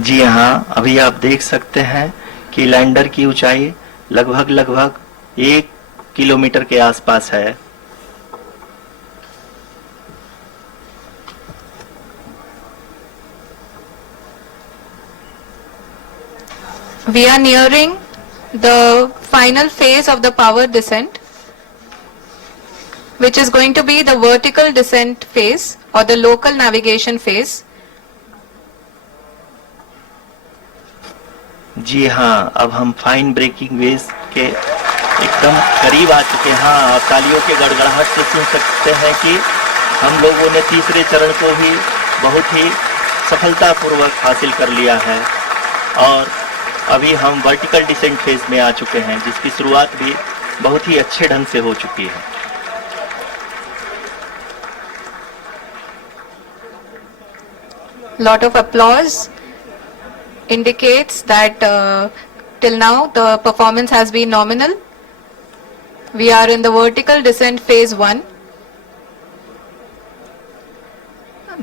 जी हाँ, अभी आप देख सकते हैं कि लैंडर की ऊंचाई लगभग 1 किलोमीटर के आसपास है। We are nearing the final phase of the power descent, which is going to be the vertical descent phase or the local navigation phase. जी हाँ, अब हम फाइन ब्रेकिंग वेव्स के एकदम करीब आ चुके हैं। हाँ, तालियों के गड़गड़ाहट से सुन सकते हैं कि हम लोगों ने तीसरे चरण को भी बहुत ही सफलतापूर्वक हासिल कर लिया है और अभी हम वर्टिकल डिसेंट फेज में आ चुके हैं, जिसकी शुरुआत भी बहुत ही अच्छे ढंग से हो चुकी है। Lot of applause indicates that till now the performance has been nominal. We are in the vertical descent phase 1.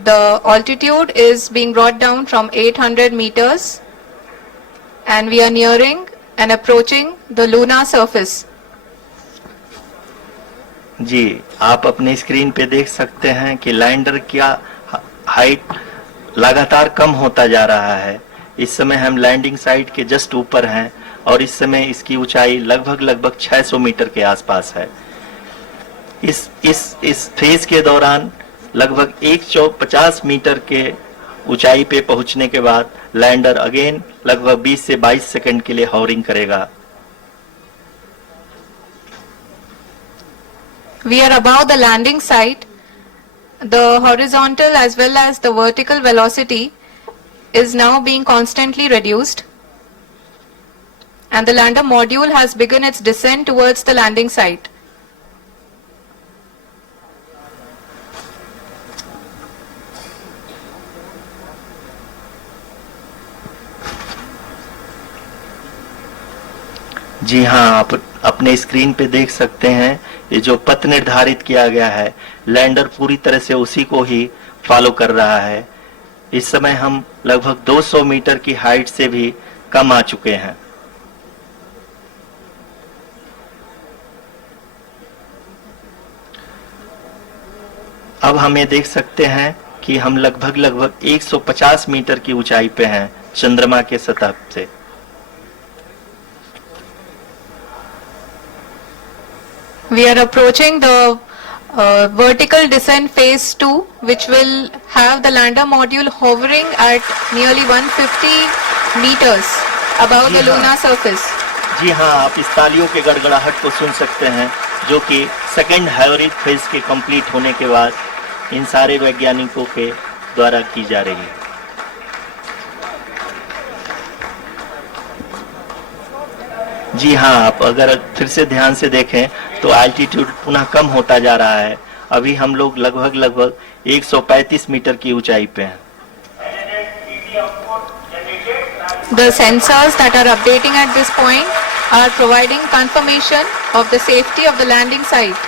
The altitude is being brought down from 800 meters and we are nearing and approaching the lunar surface. जी, आप अपने screen पे देख सकते हैं कि lander का height लगातार कम होता जा रहा है। इस समय हम लैंडिंग साइट के जस्ट ऊपर हैं और इस समय इसकी ऊंचाई लगभग 600 मीटर के आसपास है। इस फेज के दौरान लगभग 150 मीटर के ऊंचाई पे पहुंचने के बाद लैंडर अगेन लगभग 20 से 22 सेकंड के लिए हॉवरिंग करेगा। We are above the landing site. The horizontal as well as the vertical velocity is now being constantly reduced and the lander module has begun its descent towards the landing site. जी हाँ, आप अपने screen पे देख सकते हैं ये जो पथ निर्धारित किया गया है, लैंडर पूरी तरह से उसी को ही फॉलो कर रहा है। इस समय हम लगभग 200 मीटर की हाइट से भी कम आ चुके हैं। अब हम ये देख सकते हैं कि हम लगभग 150 मीटर की ऊंचाई पे हैं चंद्रमा के सतह से। We are approaching the vertical descent phase 2, which will have the lander module hovering at nearly 150 meters above the lunar surface. जी हाँ, आप इस तालियों के गड़गड़ाहट को सुन सकते हैं, जो कि सेकेंड हाइब्रिड फेज के कंप्लीट होने के बाद इन सारे वैज्ञानिकों के द्वारा की जा रही है। जी हाँ, आप अगर फिर से ध्यान से देखें तो एल्टीट्यूड पुनः कम होता जा रहा है। अभी हम लोग लगभग 135 मीटर की ऊंचाई पे हैं। The sensors that are updating at this point are providing confirmation of the safety of the landing site.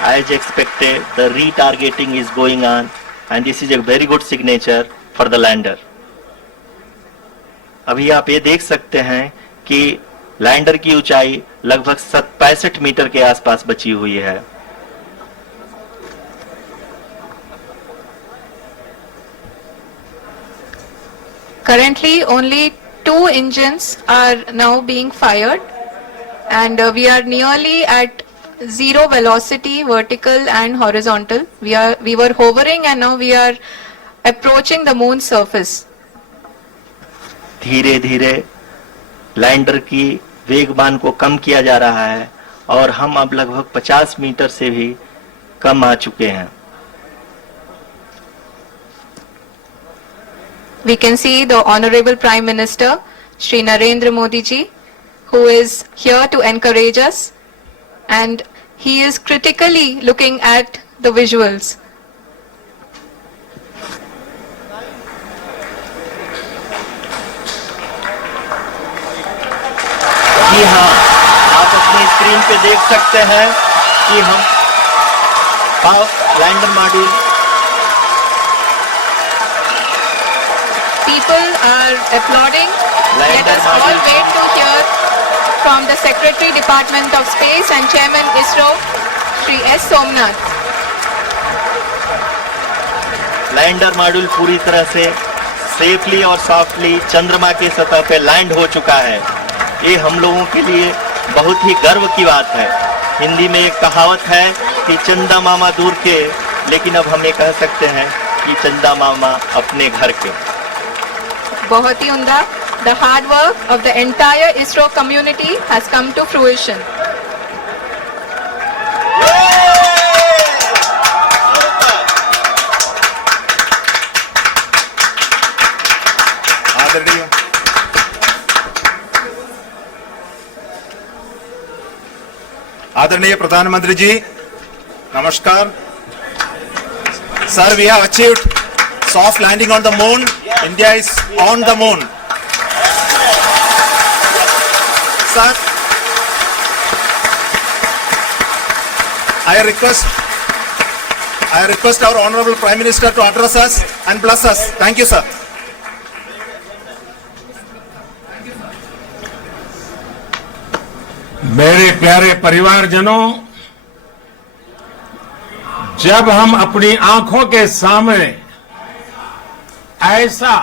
As expected, the retargeting is going on and this is a very good signature for the lander. अभी आप ये देख सकते हैं कि lander की ऊंचाई लगभग 65 मीटर के आसपास बची हुई है। Currently only 2 engines are now being fired and we are nearly at zero velocity, vertical and horizontal. We were hovering and now we are approaching the moon's surface. धीरे धीरे लैंडर की वेगमान को कम किया जा रहा है और हम अब लगभग 50 मीटर से भी कम आ चुके हैं। We can see the Honorable Prime Minister, Shri Narendra Modi ji, who is here to encourage us and he is critically looking at the visuals. जी हाँ, आप अपनी स्क्रीन पे देख सकते हैं कि हम lander module people are applauding. Let us all wait to hear from the Secretary Department of Space and Chairman ISRO, Shri S. Somnath. Lander module पूरी तरह से सेफली और सॉफ्टली चंद्रमा की सतह पे लैंड हो चुका है। ये हम लोगों के लिए बहुत ही गर्व की बात है। हिंदी में एक कहावत है कि चंदा मामा दूर के, लेकिन अब हम ये कह सकते हैं कि चंदा मामा अपने घर के। बहुत ही उम्दा। The hard work of the entire ISRO community has come to fruition. आदरणीय प्रधानमंत्री जी, नमस्कार। Sir, we have achieved soft landing on the moon. India is on the moon. Sir, I request our Honorable Prime Minister to address us and bless us. Thank you, sir. मेरे प्यारे परिवारजनों, जब हम अपनी आंखों के सामने ऐसा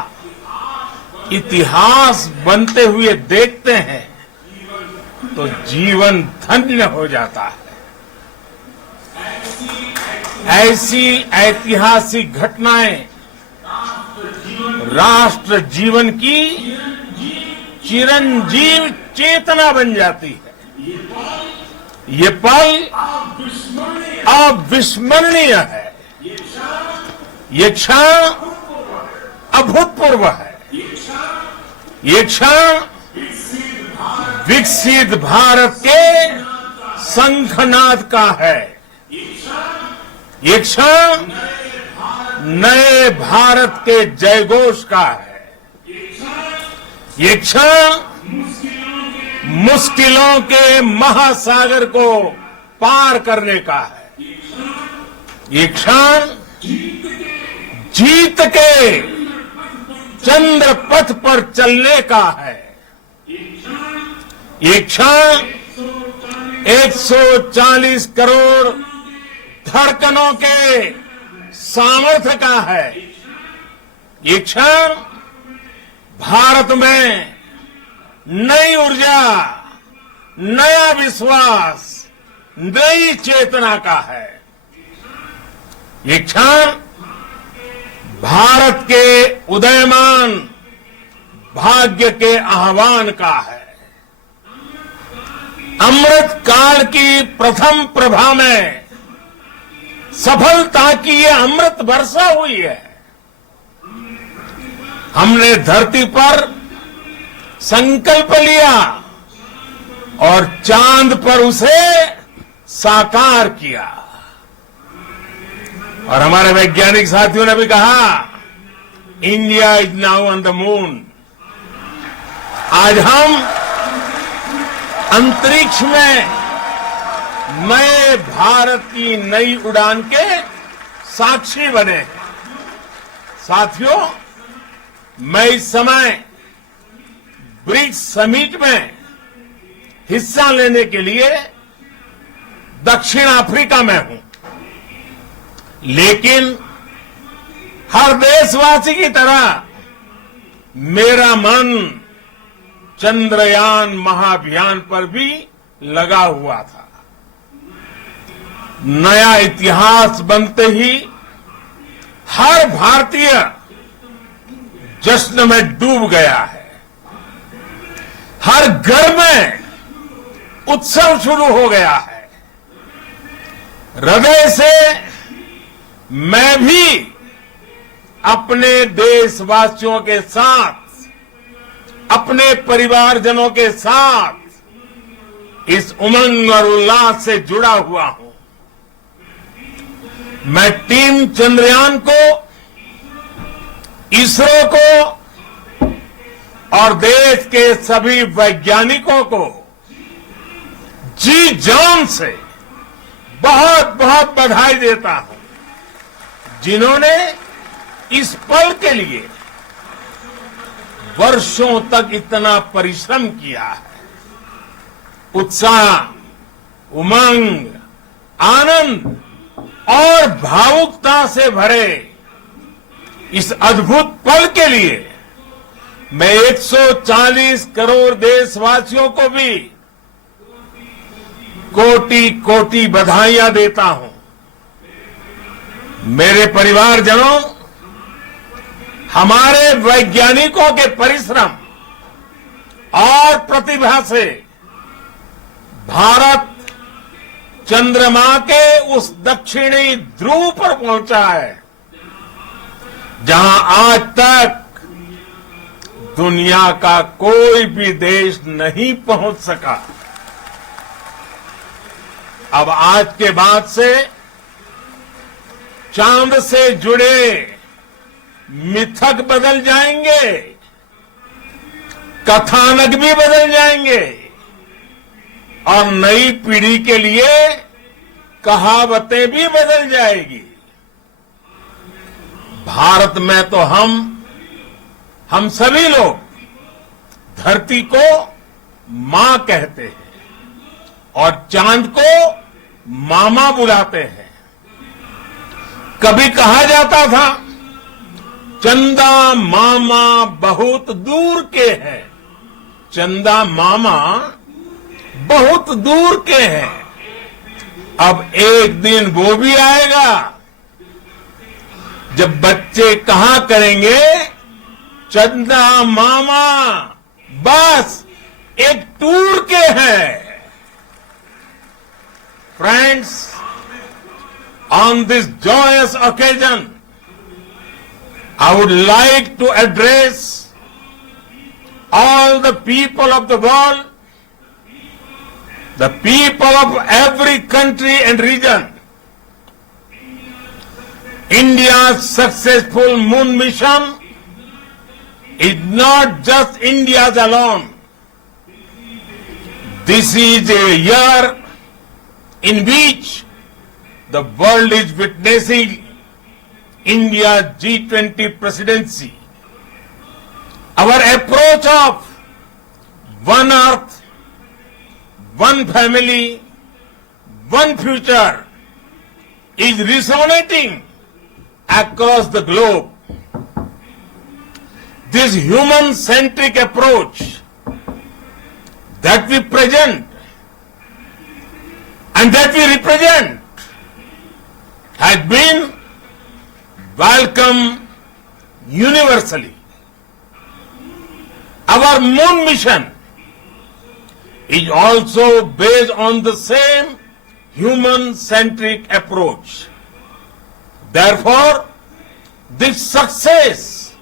इतिहास बनते हुए देखते हैं तो जीवन धन्य हो जाता है। ऐसी ऐतिहासिक घटनाएं राष्ट्र जीवन की चिरंजीव चेतना बन जाती है। ये पल अविस्मरणीय है। ये क्षण अभूतपूर्व है। ये क्षण विकसित भारत के शंखनाद का है। ये क्षण नए भारत के जयघोष का है। ये क्षण मुश्किलों के महासागर को पार करने का है। ये क्षण जीत के चंद्र पथ पर चलने का है। ये क्षण 140 करोड़ धड़कनों के सामर्थ्य का है। ये क्षण भारत में नई ऊर्जा, नया विश्वास, नई चेतना का है। ये क्षण भारत के उदयमान भाग्य के आह्वान का है। अमृत काल की प्रथम प्रभा में सफलता की ये अमृत वर्षा हुई है। हमने धरती पर संकल्प लिया और चांद पर उसे साकार किया। और हमारे वैज्ञानिक साथियों ने भी कहा, India is now on the moon. आज हम अंतरिक्ष में नए भारत की नई उड़ान के साक्षी बने हैं। साथियों, मैं इस समय ब्रिक्स समिट में हिस्सा लेने के लिए दक्षिण अफ्रीका में हूं, लेकिन हर देशवासी की तरह मेरा मन चंद्रयान महाअभियान पर भी लगा हुआ था। नया इतिहास बनते ही हर भारतीय जश्न में डूब गया है। हर घर में उत्सव शुरू हो गया है। हृदय से मैं भी अपने देशवासियों के साथ, अपने परिवारजनों के साथ इस उमंग और उल्लास से जुड़ा हुआ हूं। मैं टीम चंद्रयान को, इसरो को और देश के सभी वैज्ञानिकों को जी जान से बहुत बहुत बधाई देता हूं, जिन्होंने इस पल के लिए वर्षों तक इतना परिश्रम किया है, उत्साह, उमंग, आनंद और भावुकता से भरे इस अद्भुत पल के लिए मैं 140 करोड़ देशवासियों को भी कोटि कोटि बधाइयां देता हूं। मेरे परिवारजनों, हमारे वैज्ञानिकों के परिश्रम और प्रतिभा से भारत चंद्रमा के उस दक्षिणी ध्रुव पर पहुंचा है जहां आज तक दुनिया का कोई भी देश नहीं पहुंच सका। अब आज के बाद से चांद से जुड़े मिथक बदल जाएंगे, कथानक भी बदल जाएंगे और नई पीढ़ी के लिए कहावतें भी बदल जाएगी। भारत में तो हम सभी लोग धरती को मां कहते हैं और चांद को मामा बुलाते हैं। कभी कहा जाता था चंदा मामा बहुत दूर के हैं, चंदा मामा बहुत दूर के हैं। अब एक दिन वो भी आएगा जब बच्चे कहा करेंगे चंदा मामा बस एक टूर के हैं। Friends, on this joyous occasion, I would like to address all the people of the world, the people of every country and region. India's successful moon mission is not just India's alone. This is a year in which the world is witnessing India's G20 presidency. Our approach of one earth, one family, one future is resonating across the globe. This human-centric approach that we present and that we represent has been welcomed universally. Our moon mission is also based on the same human-centric approach. Therefore, this success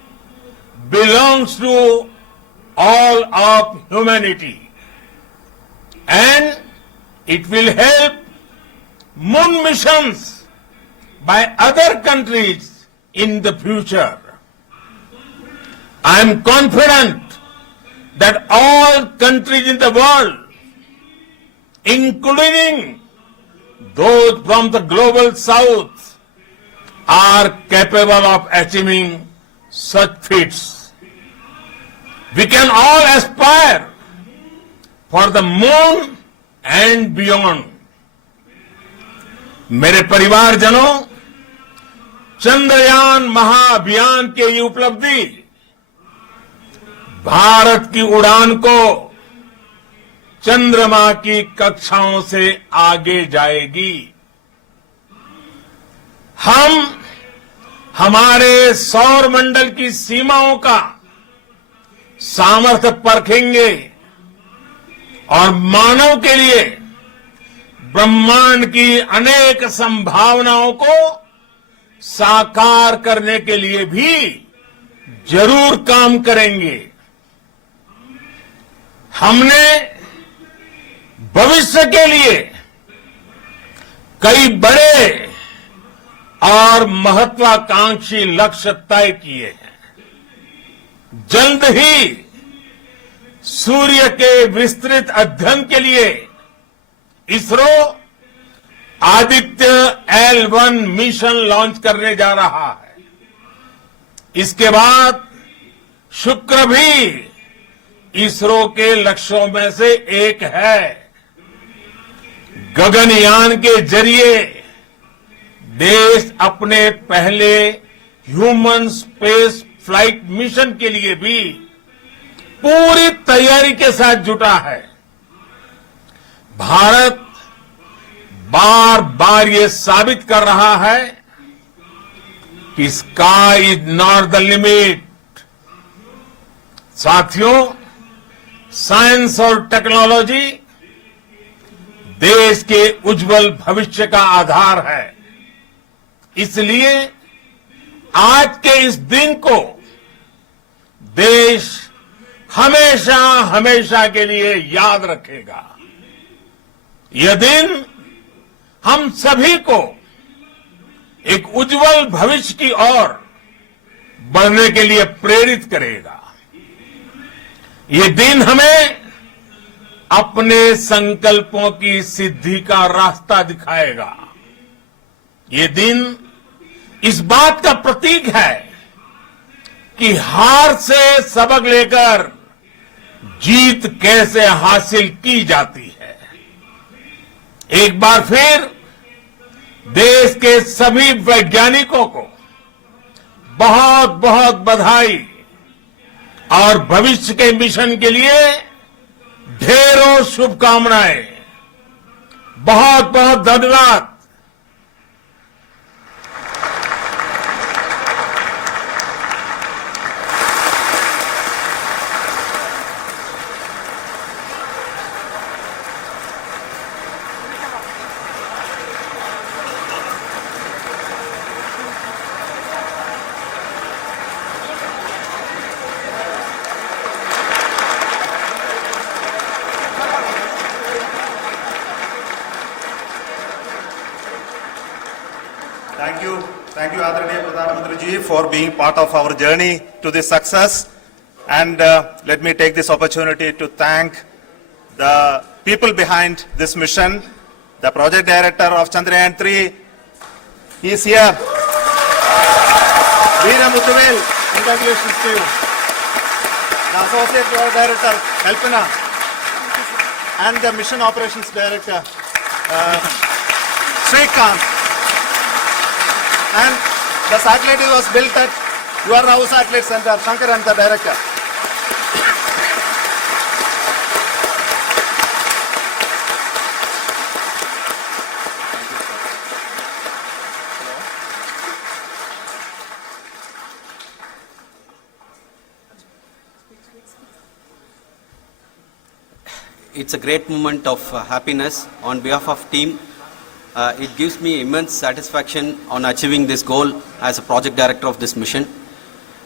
belongs to all of humanity, and it will help moon missions by other countries in the future. I am confident that all countries in the world, including those from the global south, are capable of achieving such feats. We can all aspire for the moon and beyond. मेरे परिवारजनों, चंद्रयान महाअभियान के ये उपलब्धि भारत की उड़ान को चंद्रमा की कक्षाओं से आगे जाएगी। हम हमारे सौर मंडल की सीमाओं का सामर्थ्य परखेंगे और मानव के लिए ब्रह्मांड की अनेक संभावनाओं को साकार करने के लिए भी जरूर काम करेंगे। हमने भविष्य के लिए कई बड़े और महत्वाकांक्षी लक्ष्य तय किए हैं। जल्द ही सूर्य के विस्तृत अध्ययन के लिए ISRO Aditya L1 mission launch करने जा रहा है। इसके बाद शुक्र भी इसरो के लक्ष्यों में से एक है। गगनयान के जरिए देश अपने पहले ह्यूमन स्पेस फ्लाइट मिशन के लिए भी पूरी तैयारी के साथ जुटा है। भारत बार बार ये साबित कर रहा है कि sky is not the limit. साथियों, साइंस और टेक्नोलॉजी देश के उज्जवल भविष्य का आधार है। इसलिए आज के इस दिन को देश हमेशा हमेशा के लिए याद रखेगा। यह दिन हम सभी को एक उज्जवल भविष्य की ओर बढ़ने के लिए प्रेरित करेगा। ये दिन हमें अपने संकल्पों की सिद्धि का रास्ता दिखाएगा। ये दिन इस बात का प्रतीक है कि हार से सबक लेकर जीत कैसे हासिल की जाती है। एक बार फिर देश के सभी वैज्ञानिकों को बहुत बहुत बधाई और भविष्य के मिशन के लिए ढेरों शुभकामनाएं। बहुत बहुत धन्यवाद। Thank you, Adaraniya Pradhan Mantri ji, for being part of our journey to this success. And let me take this opportunity to thank the people behind this mission. The project director of Chandrayaan 3, he is here. Veera Muthuvel, congratulations to you. The associate project director, Kalpana, and the mission operations director, Srikanth. And the satellite was built at your Rao Satellite Center, Shankar and the director. It's a great moment of happiness on behalf of team. It gives me immense satisfaction on achieving this goal as a project director of this mission.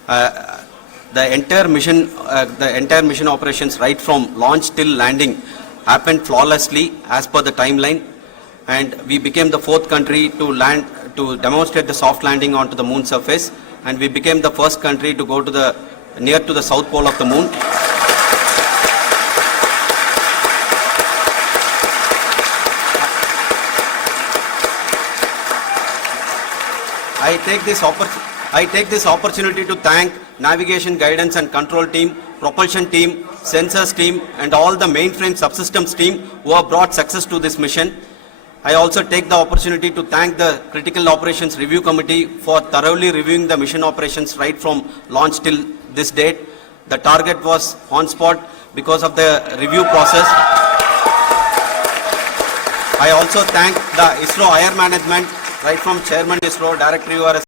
The entire mission operations right from launch till landing happened flawlessly as per the timeline, and we became the fourth country to demonstrate the soft landing onto the moon surface, and we became the first country to go to near to the south pole of the moon. I take this opportunity to thank navigation, guidance and control team, propulsion team, sensors team and all the mainframe subsystems team who have brought success to this mission. I also take the opportunity to thank the Critical Operations Review Committee for thoroughly reviewing the mission operations right from launch till this date. The target was on spot because of the review process. I also thank the ISRO higher management right from Chairman ISRO, Director URS,